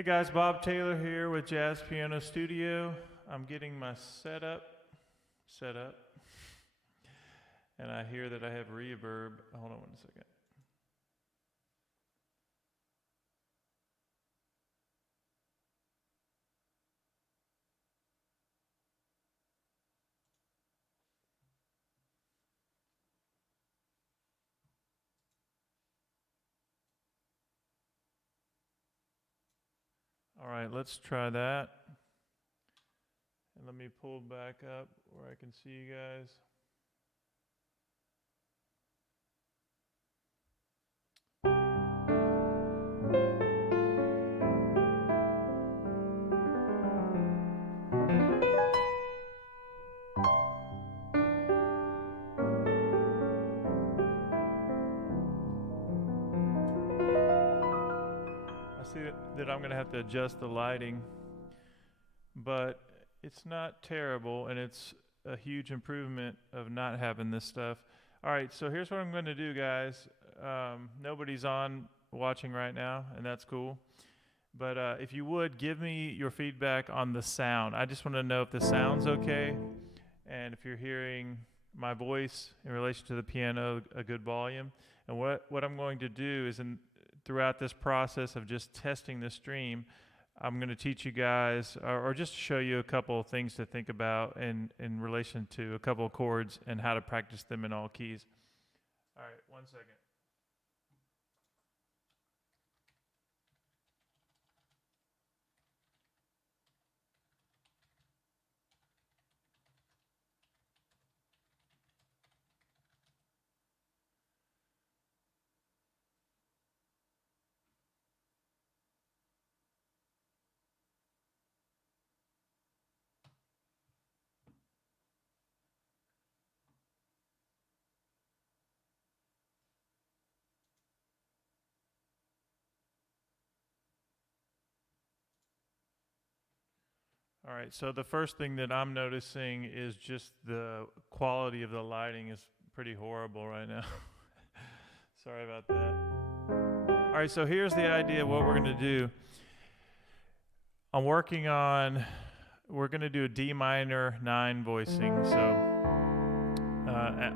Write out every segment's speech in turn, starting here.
Hey guys, Bob Taylor here with JazzPianoStudio. I'm getting my setup set up, and I hear that I have reverb. Hold on one second. All right, let's try that. And let me pull back up where I can see you guys. I see that I'm going to have to adjust the lighting, but it's not terrible, and it's a huge improvement of not having this stuff. All right, so here's what I'm going to do, guys. Nobody's on watching right now, and that's cool. But if you would, give me your feedback on the sound. I just want to know if the sound's okay, and if you're hearing my voice in relation to the piano, a good volume. And what I'm going to do is throughout this process of just testing the stream, I'm going to teach you guys, or just show you a couple of things to think about in relation to a couple of chords and how to practice them in all keys. All right, 1 second. All right, so the first thing that I'm noticing is just the quality of the lighting is pretty horrible right now. Sorry about that. All right, so here's the idea of what we're going to do. We're going to do a D minor 9 voicing, so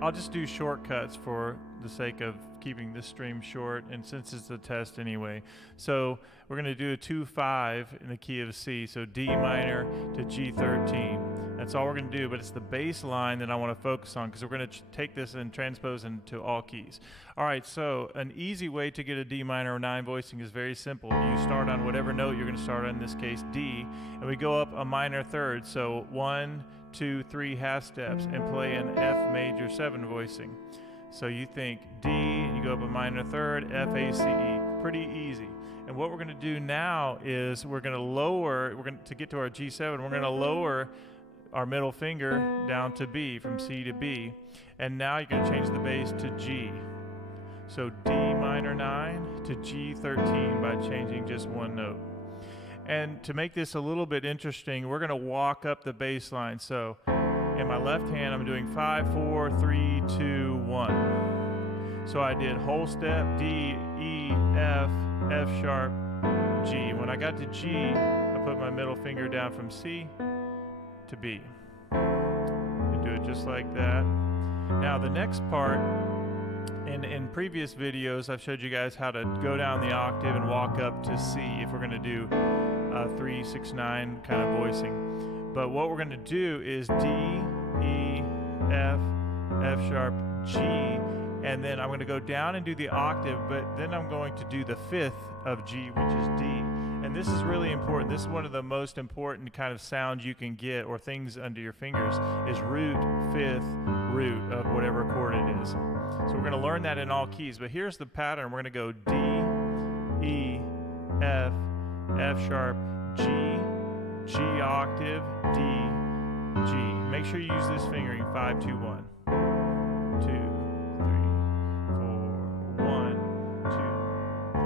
I'll just do shortcuts for the sake of keeping this stream short, and since it's a test anyway. So we're going to do a 2-5 in the key of C, so D minor to G13. That's all we're going to do, but it's the bass line that I want to focus on, because we're going to take this and transpose into all keys. All right, so an easy way to get a D minor 9 voicing is very simple. You start on whatever note you're going to start on, in this case D, and we go up a minor third, so 1, 2, 3 half steps, and play an F major 7 voicing. So you think D, and you go up a minor third, F, A, C, E. Pretty easy. And what we're going to do now is we're going to lower, to get to our G7, we're going to lower our middle finger down to B, from C to B. And now you're going to change the bass to G. So D minor 9 to G13 by changing just one note. And to make this a little bit interesting, we're going to walk up the bass line. So in my left hand, I'm doing 5, 4, 3, 2, 1. So I did whole step, D, E, F, F sharp, G. When I got to G, I put my middle finger down from C to B. You do it just like that. Now the next part, in previous videos, I've showed you guys how to go down the octave and walk up to C if we're going to do 3, 6, 9 kind of voicing. But what we're going to do is D, E, F, F sharp, G, and then I'm going to go down and do the octave, but then I'm going to do the 5th of G, which is D. And this is really important. This is one of the most important kind of sounds you can get, or things under your fingers, is root, 5th, root of whatever chord it is. So we're going to learn that in all keys, but here's the pattern. We're going to go D, E, F, F sharp, G, G octave, D, G. Make sure you use this fingering, 5, 2, 1. 2, 3, 4, 1, 2, 3,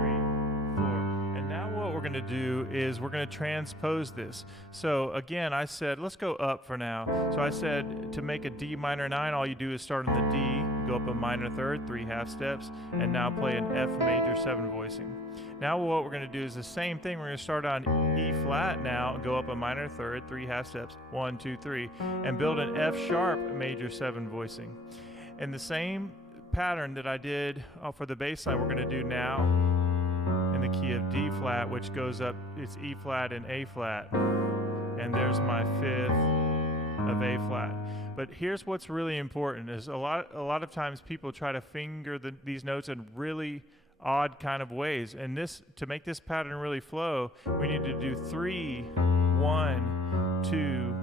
4. And now what we're going to do is we're going to transpose this. So again, I said, let's go up for now. So I said to make a D minor 9, all you do is start on the D, go up a minor third, 3 half steps, and now play an F major 7 voicing. Now what we're going to do is the same thing. We're going to start on E flat now, go up a minor third, 3 half steps, 1, 2, 3, and build an F sharp major 7 voicing. And the same pattern that I did for the bass line, we're going to do now in the key of D flat, which goes up, it's E flat and A flat. And there's my 5th of A flat. But here's what's really important is a lot of times people try to finger these notes in really odd kind of ways. And this, to make this pattern really flow, we need to do 3, 1, 2,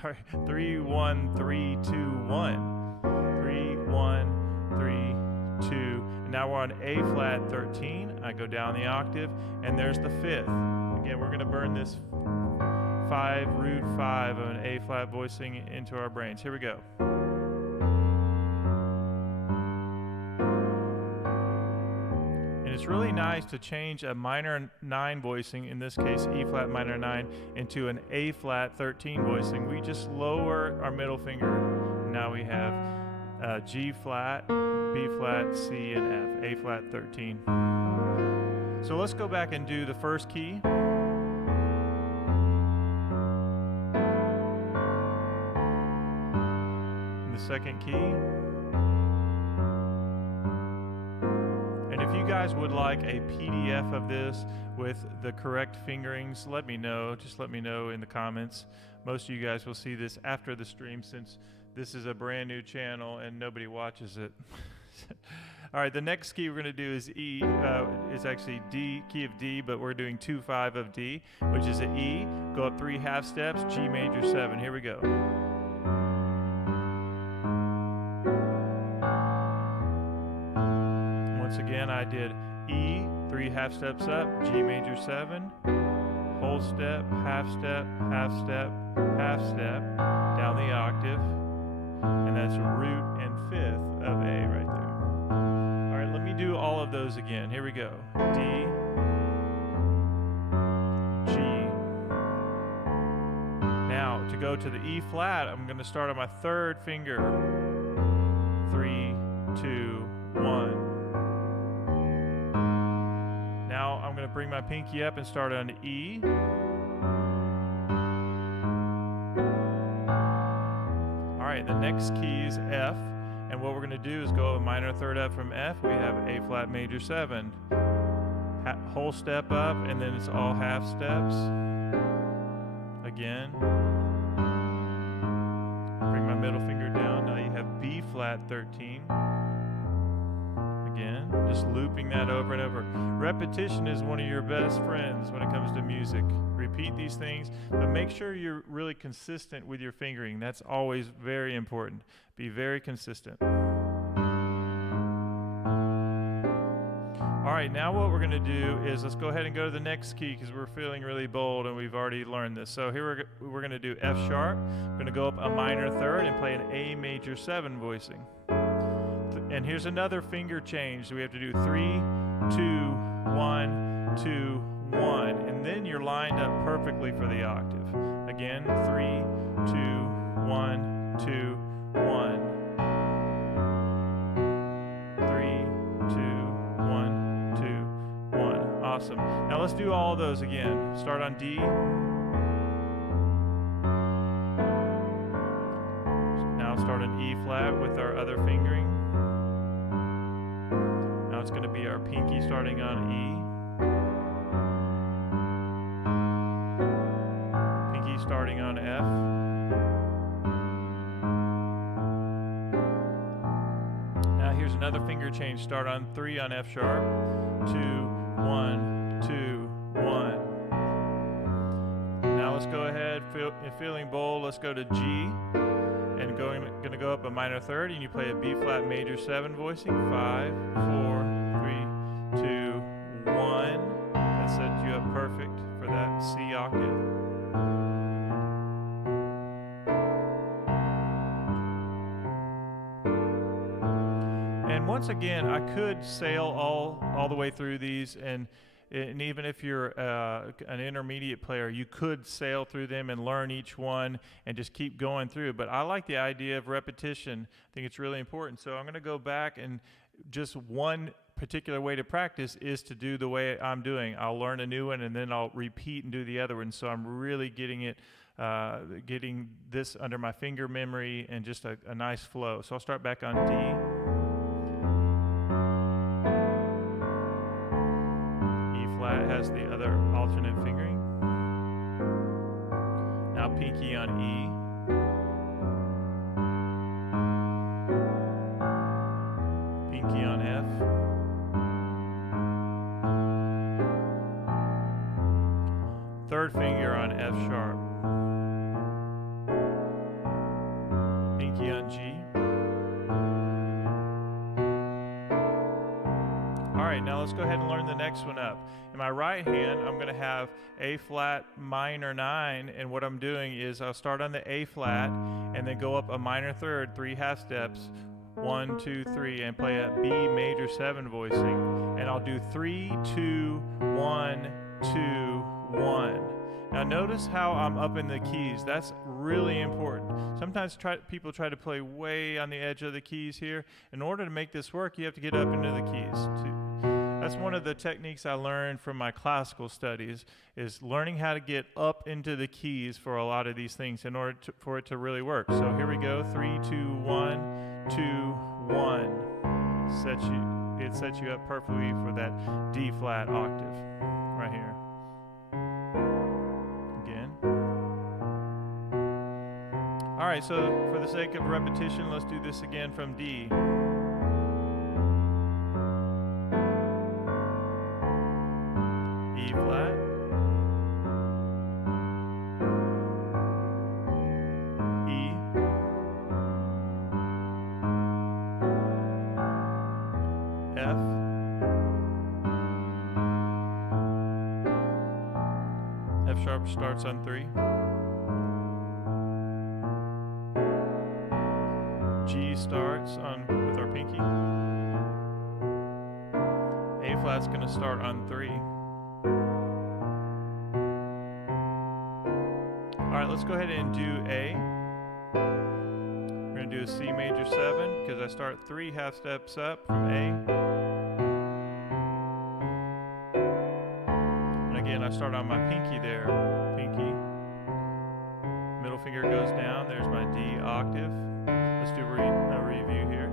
sorry, 3, 1, 3, 2, 1. 3, 1, 3, 2. And now we're on A flat 13. I go down the octave, and there's the 5th. Again, we're going to burn this 5, root 5 of an A flat voicing into our brains. Here we go. And it's really nice to change a minor 9 voicing, in this case E flat minor 9, into an A flat 13 voicing. We just lower our middle finger. Now we have G flat, B flat, C, and F, A flat 13. So let's go back and do the first key. And the second key. And if you guys would like a PDF of this with the correct fingerings, let me know. Just let me know in the comments. Most of you guys will see this after the stream, since this is a brand new channel and nobody watches it. All right, the next key we're going to do is E. It's actually D, key of D, but we're doing 2-5 of D, which is an E. Go up 3 half steps, G major 7. Here we go. Once again, I did E, 3 half steps up, G major 7, whole step, half step, half step, half step, down the octave. And that's root and 5th of A right there. All right, let me do all of those again. Here we go. D, G. Now, to go to the E flat, I'm going to start on my 3rd finger. 3, 2, 1. Now, I'm going to bring my pinky up and start on E. Alright, the next key is F, and what we're going to do is go a minor 3rd up from F. We have A flat major 7. Whole step up, and then it's all half steps. Again. Bring my middle finger down. Now you have B flat 13. Again, just looping that over and over. Repetition is one of your best friends when it comes to music. Repeat these things, but make sure you're really consistent with your fingering. That's always very important. Be very consistent. All right, now what we're going to do is let's go ahead and go to the next key, because we're feeling really bold and we've already learned this. So here we're going to do F sharp. We're going to go up a minor 3rd and play an A major 7 voicing. And here's another finger change. So we have to do 3, 2, 1, 2, 1, and then you're lined up perfectly for the octave. Again, 3, 2, 1, 2, 1. 3, 2, 1, 2, 1. Awesome. Now let's do all of those again. Start on D. Now start on E flat with our other fingering. Now it's going to be our pinky starting on E. Starting on F. Now here's another finger change. Start on 3 on F sharp. 2, 1, 2, 1. Now let's go ahead, feeling bold, let's go to G. And going to go up a minor 3rd, and you play a B flat major 7 voicing. 5, 4, 3, 2, 1. That sets you up perfect for that C octave. And once again, I could sail all the way through these and and even if you're an intermediate player, you could sail through them and learn each one and just keep going through. But I like the idea of repetition. I think it's really important. So I'm going to go back, and just one particular way to practice is to do the way I'm doing. I'll learn a new one and then I'll repeat and do the other one. So I'm really getting this under my finger memory and just a nice flow. So I'll start back on D. E flat has the other alternate fingering. Now pinky on E. Pinky on F. Third finger on F sharp. Pinky on G. All right, now let's go ahead and learn the next one up. In my right hand, I'm going to have A flat minor 9, and what I'm doing is I'll start on the A flat and then go up a minor third, 3 half steps, 1, 2, 3, and play a B major 7 voicing, and I'll do 3, 2, 1, 2, 1. Now notice how I'm up in the keys. That's really important. Sometimes people try to play way on the edge of the keys here. In order to make this work, you have to get up into the keys too. That's one of the techniques I learned from my classical studies, is learning how to get up into the keys for a lot of these things in order for it to really work. So here we go, 3, 2, 1, 2, 1. It sets you up perfectly for that D flat octave right here. Again. All right, so for the sake of repetition, let's do this again from D. E flat. E. F. F sharp starts on 3. G starts with our pinky. A flat's going to start on 3. All right, let's go ahead and do A. We're going to do a C major 7 because I start 3 half steps up from A. And again, I start on my pinky there. Pinky. Middle finger goes down. There's my D octave. Let's do a review here.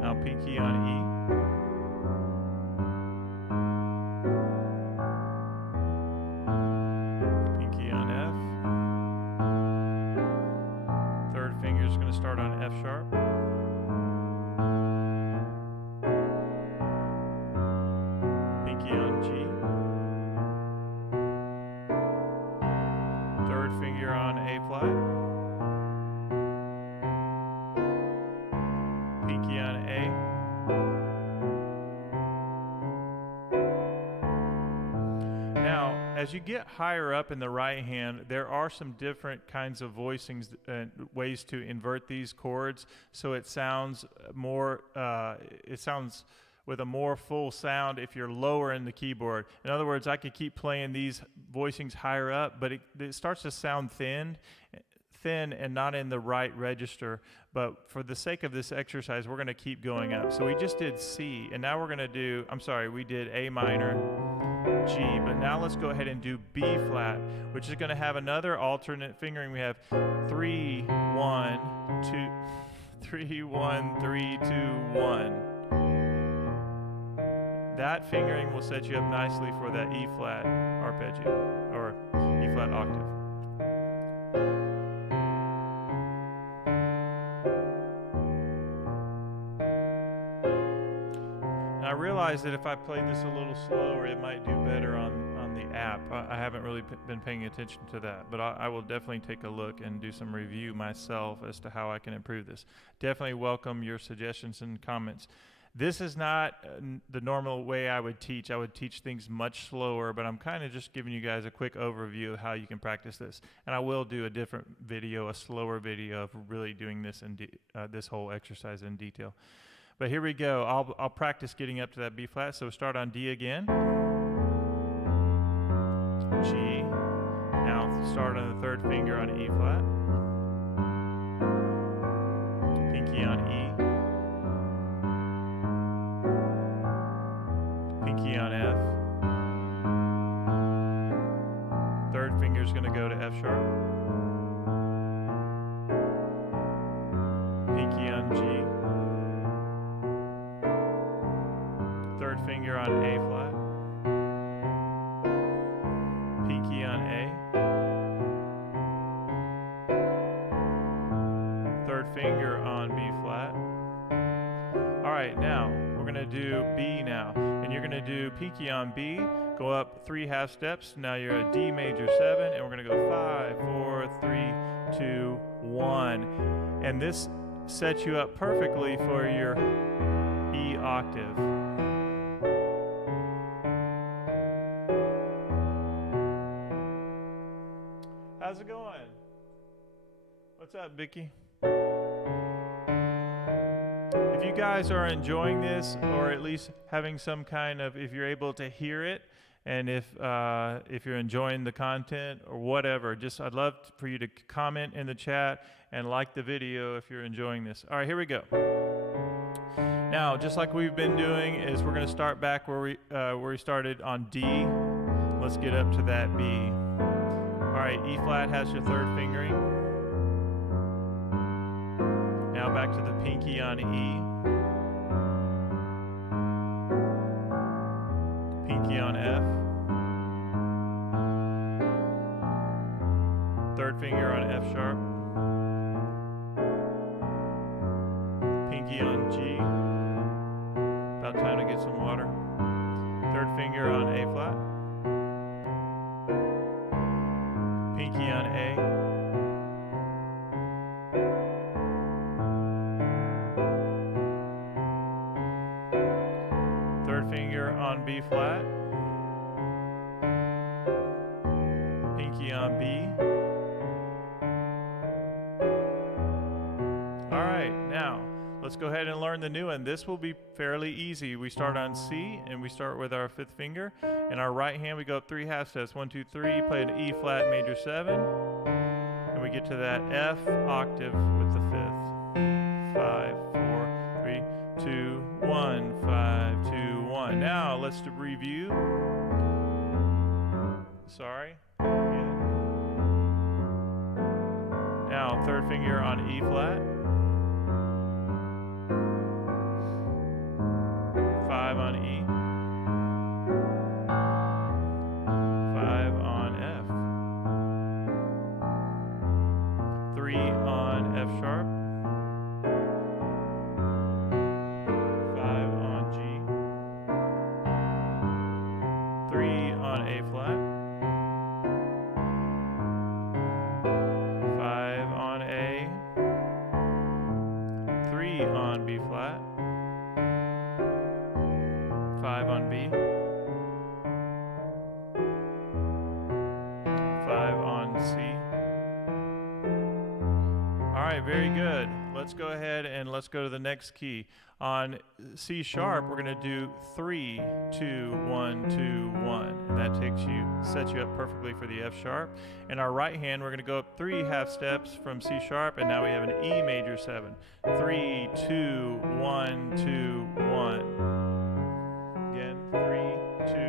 Now pinky on E. Pinky on F. Third finger is going to start on F sharp. Pinky on G. Third finger on A flat. Pinky on A. Now, as you get higher up in the right hand, there are some different kinds of voicings and ways to invert these chords so it sounds more, with a more full sound if you're lower in the keyboard. In other words, I could keep playing these voicings higher up, but it starts to sound thin and not in the right register. But for the sake of this exercise, we're going to keep going up. So we just did C, and now we're going to do, we did A minor, G, but now let's go ahead and do B flat, which is going to have another alternate fingering. We have 3, 1, 2, 3, 1, 3, 2, 1. That fingering will set you up nicely for that E flat arpeggio, or E flat octave. And I realized that if I played this a little slower, it might do better on the app. I haven't really been paying attention to that, but I will definitely take a look and do some review myself as to how I can improve this. Definitely welcome your suggestions and comments. This is not the normal way I would teach. I would teach things much slower, but I'm kind of just giving you guys a quick overview of how you can practice this. And I will do a different video, a slower video of really doing this this whole exercise in detail. But here we go. I'll practice getting up to that B flat. So start on D again. G. Now start on the third finger on E flat. Pinky on E. Pinky on F. Third finger is going to go to F sharp. Pinky on G. Third finger on A flat. Pinky on A. Third finger on B flat. All right, now we're going to do B now. And you're going to do pinky on B, go up 3 half steps. Now you're at D major 7, and we're going to go 5, 4, 3, 2, 1. And this sets you up perfectly for your E octave. How's it going? What's up, Vicky? If you guys are enjoying this, or at least having some kind of, if you're able to hear it, and if you're enjoying the content or whatever, just I'd love for you to comment in the chat and like the video if you're enjoying this. All right, here we go. Now, just like we've been doing, is we're going to start back where we started on D. Let's get up to that B. All right, E flat has your third fingering. Now back to the pinky on E. Pinky on F. Third finger on F sharp. Pinky on G. About time to get some water. Third finger on A flat. Pinky on A. Third finger on B flat. Pinky on B. All right, now let's go ahead and learn the new one. This will be fairly easy. We start on C, and we start with our 5th finger. In our right hand, we go up 3 half steps. 1, 2, 3. Play an E flat major 7, and we get to that F octave with the 5th. 5, 4, 3, 2, 1. 5, 2, 1. Now let's review. Sorry. Again. Now third finger on E flat. 5 on E. 5 on F. 3 on F sharp. 5 on G. 3 on A flat. 5 on A. 3 on B flat. 5 on B. 5 on C. All right, very good. Let's go ahead and let's go to the next key. On C sharp, we're going to do 3, 2, 1, 2, 1. And that sets you up perfectly for the F sharp. In our right hand, we're going to go up 3 half steps from C sharp, and now we have an E major 7. 3, 2, 1, 2, 1. Again, 3, 2,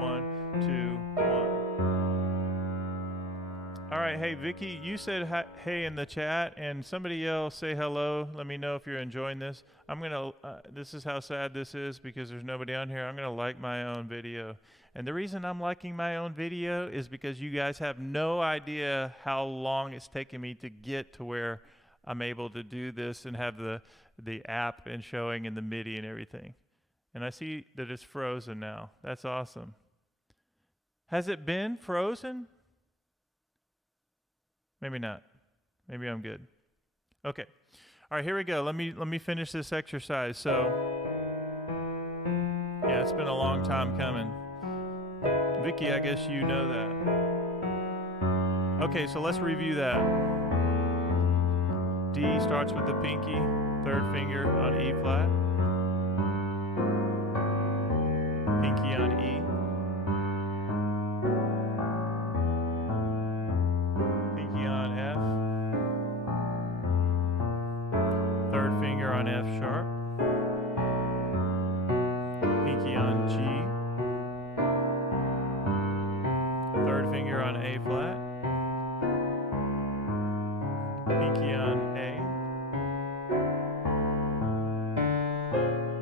1, 2, 1. All right, hey, Vicky, you said hey in the chat, and somebody else say hello. Let me know if you're enjoying this. I'm going to, this is how sad this is because there's nobody on here. I'm going to like my own video. And the reason I'm liking my own video is because you guys have no idea how long it's taken me to get to where I'm able to do this and have the app and showing in the MIDI and everything. And I see that it's frozen now. That's awesome. Has it been frozen? Maybe not. Maybe I'm good. Okay. All right, here we go. Let me finish this exercise. So Yeah, it's been a long time coming. Vicky, I guess you know that. Okay, so let's review that. D starts with the pinky, third finger on E flat, pinky on E, pinky on F, third finger on F sharp, pinky on G, third finger on A flat, pinky on A,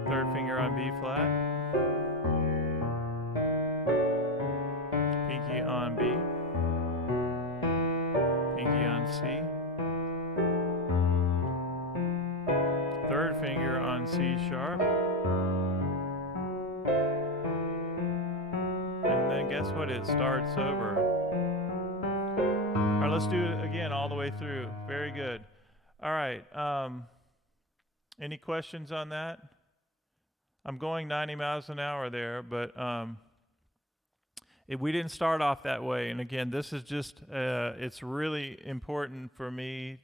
third finger on B flat, pinky on B, pinky on C, third finger on C sharp, and then guess what? It starts over. All right, let's do it again all the way through. Very good. All right. Any questions on that? I'm going 90 miles an hour there, but we didn't start off that way. And again, this is just, it's really important for me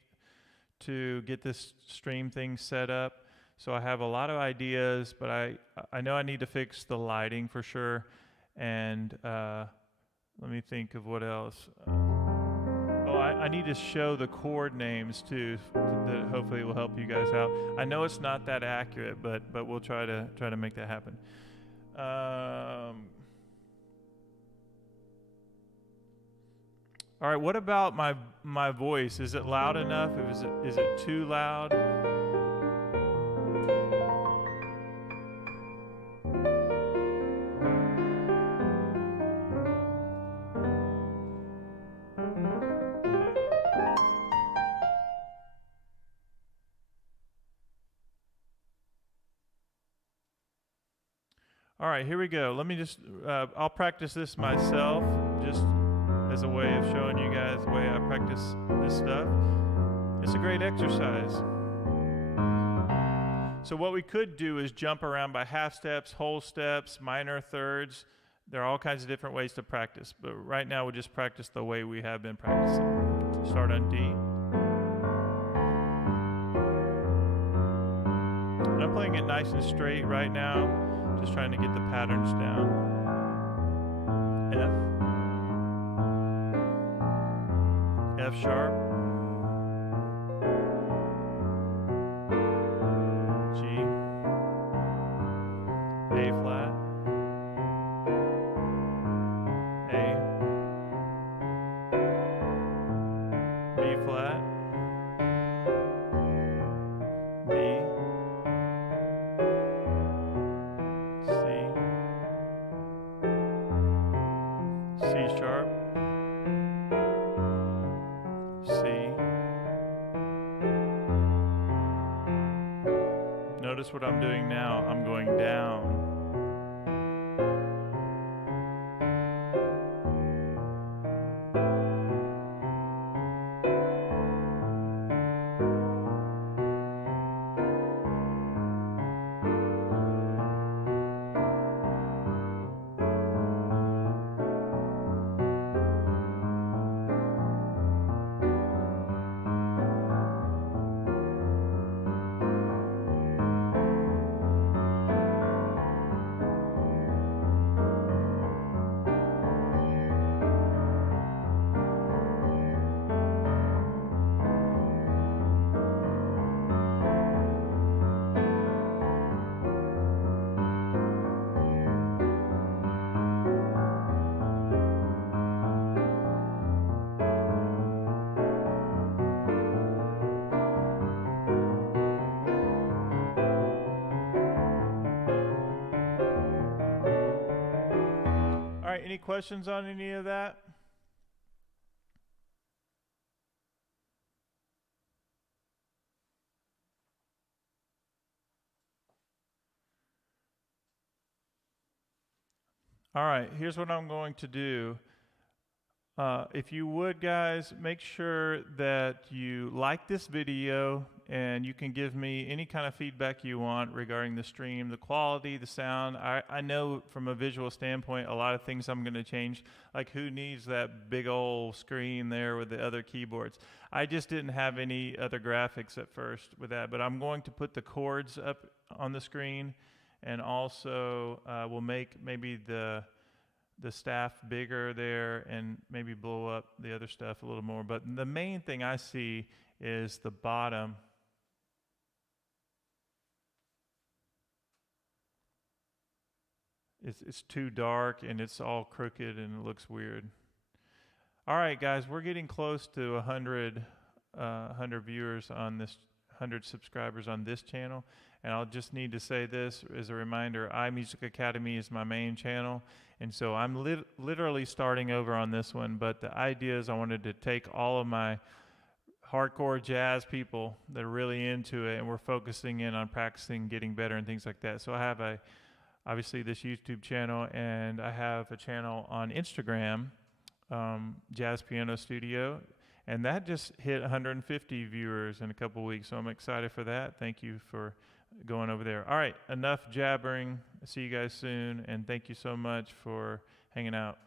to get this stream thing set up. So I have a lot of ideas, but I know I need to fix the lighting for sure. And let me think of what else. I need to show the chord names too, that hopefully will help you guys out. I know it's not that accurate, but we'll try to make that happen. All right, what about my voice? Is it loud enough? Is it too loud? All right, here we go. Let me just, I'll practice this myself, just as a way of showing you guys the way I practice this stuff. It's a great exercise. So what we could do is jump around by half steps, whole steps, minor thirds. There are all kinds of different ways to practice, but right now we'll just practice the way we have been practicing. Start on D. And I'm playing it nice and straight right now. Just trying to get the patterns down. F. F sharp. G. A flat. A. B flat. B. C sharp, C. Notice what I'm doing now. I'm going down. All right, any questions on any of that? All right, here's what I'm going to do. If you would, guys, make sure that you like this video and you can give me any kind of feedback you want regarding the stream, the quality, the sound. I know from a visual standpoint, a lot of things I'm going to change, like who needs that big old screen there with the other keyboards. I just didn't have any other graphics at first with that, but I'm going to put the chords up on the screen, and also we'll make maybe the staff bigger there and maybe blow up the other stuff a little more. But the main thing I see is the bottom. It's too dark and it's all crooked and it looks weird. All right, guys, we're getting close to 100 viewers on this, 100 subscribers on this channel. And I'll just need to say this as a reminder, iMusic Academy is my main channel. And so I'm literally starting over on this one. But the idea is I wanted to take all of my hardcore jazz people that are really into it, and we're focusing in on practicing, getting better and things like that. So I have obviously this YouTube channel, and I have a channel on Instagram, JazzPianoStudio. And that just hit 150 viewers in a couple weeks. So I'm excited for that. Thank you for going over there. All right, enough jabbering. See you guys soon, and thank you so much for hanging out.